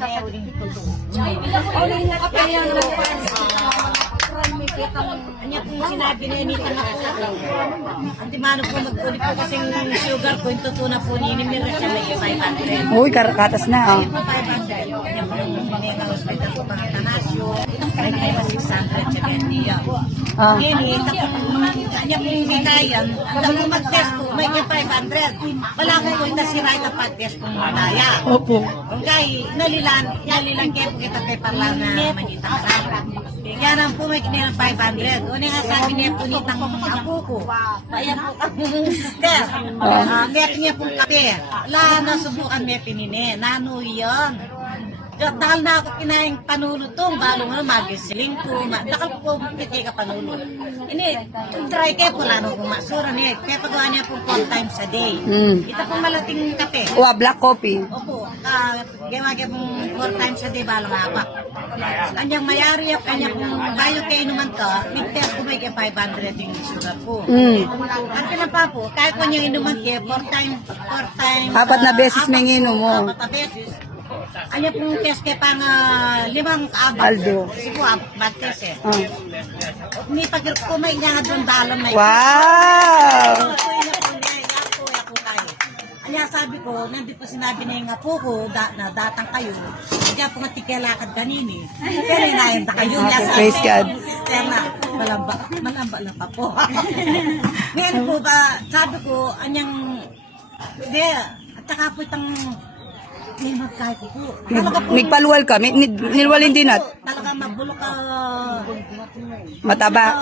Anya po sinabi na inita na po. Antimano po mag-uli po kasing sugar po, yung totoo na po ninimir siya may 500. Uy, karatas na. Ay po 500. Kanya po yung mga hospital po pang Atanasio. Kaya may 600 siya ganyan. Ngayon, kanya po yung hikayan. Ang dami mag-test po, may 500. Wala ko po ita si right na pag-test po ng daya. Opo. Okay, nalilang kayo po kita paper lang na manitang sarap. Kaya nang po may kinilang 500. O nga sabi niya po nitang apo ko. Ayan po ang sister. Meron niya pong kape. Wala na subukan may pinine. Nano yun. Dahil na ako pinayang panulutong, balo nga magisiling ko, dakal po piti ka panulot. Ini, try kayo po lano kung masura niya. Kaya pagawa niya po 4 times a day. Ito pong malating kape. Black coffee. Opo, gawa kayo pong 4 times a day, balo nga pa. Kanyang mayari yan, kanya pong bayo kayo naman ka, may test ko may 500 yung sugar po. Ang pinapa po, kahit po niyang inuman kayo, 4 times, 4 na beses may inom mo. 4 na beses. Anya pong test kay pang 5 kaabot. Aldo. Siguro bad test eh. Ni pag kumay niya nga doon dalon may. Wow! Anya sabi ko, nandito po sinabi na yung apo ko na datang kayo. Kaya po nga tikelakad kanini. Pero inayon ta kayo. Praise God. Sister na, malamba lang pa po. Ngayon po ba, sabi ko, anyang, hindi, at saka po itang, may magkaya ko po. Nagpaluwal ka, nilwalin din at. Talaga mabulok ka. Mataba.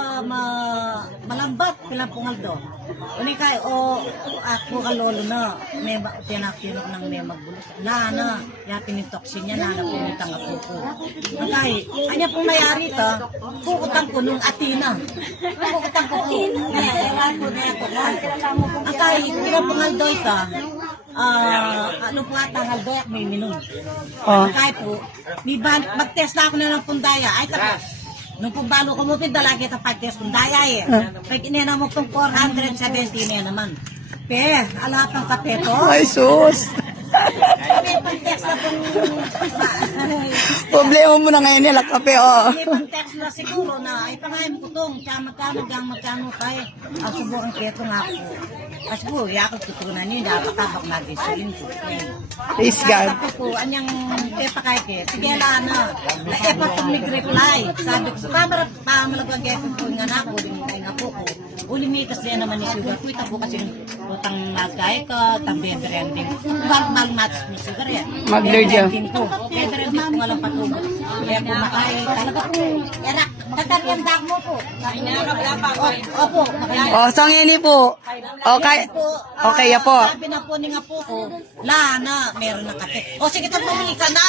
Malambat, pilang pungaldo. Uli kayo, ako ka lolo na, may pinakilok ng may magbulok. Na, yatin yung toxin niya, na pumitang ako po. Magkaya, anya pong mayari ka, pukutang ko nung atina. Pukutang ko po. Ewan ko na ako. Magkaya, pilang pungaldo ito, ano po ata haldoyak may minum. Kaya po, mag-test na ako na ng pundaya. Ay tapos, nung pumbalo ko mo pindala kita pag-test pundaya eh. Pag inena mo pong 470 na naman. Pe, ala pang kape to. Ay, sus! May pag-test na pong... Problema mo na ngayon nila, kape, May pag-test na siguro na ay pangayin ko itong magkano kayo. Ang subukan keto nga po. Kasi po, yakot tutunan niyo, dapat nag-isulin ko. Praise God. Tapos po, anyang epakay ke, sige na, epak po nag-reply. Sabi ko, pamalagwag ko nga na po, nga po ko. Ulimikas din naman ni sugar ko, ito po kasi utang nagkaya ka, utang beberending. Malmatch ni sugar yan. Mag-lerja. Beberending ko nga lang patubo. Kaya po makaya, talaga po, erak, tatariandag mo po. Opo, Sangini po. Okay, ya po. Sabi na po ni nga po ko, na, meron na kape. O sige, tapos ka na.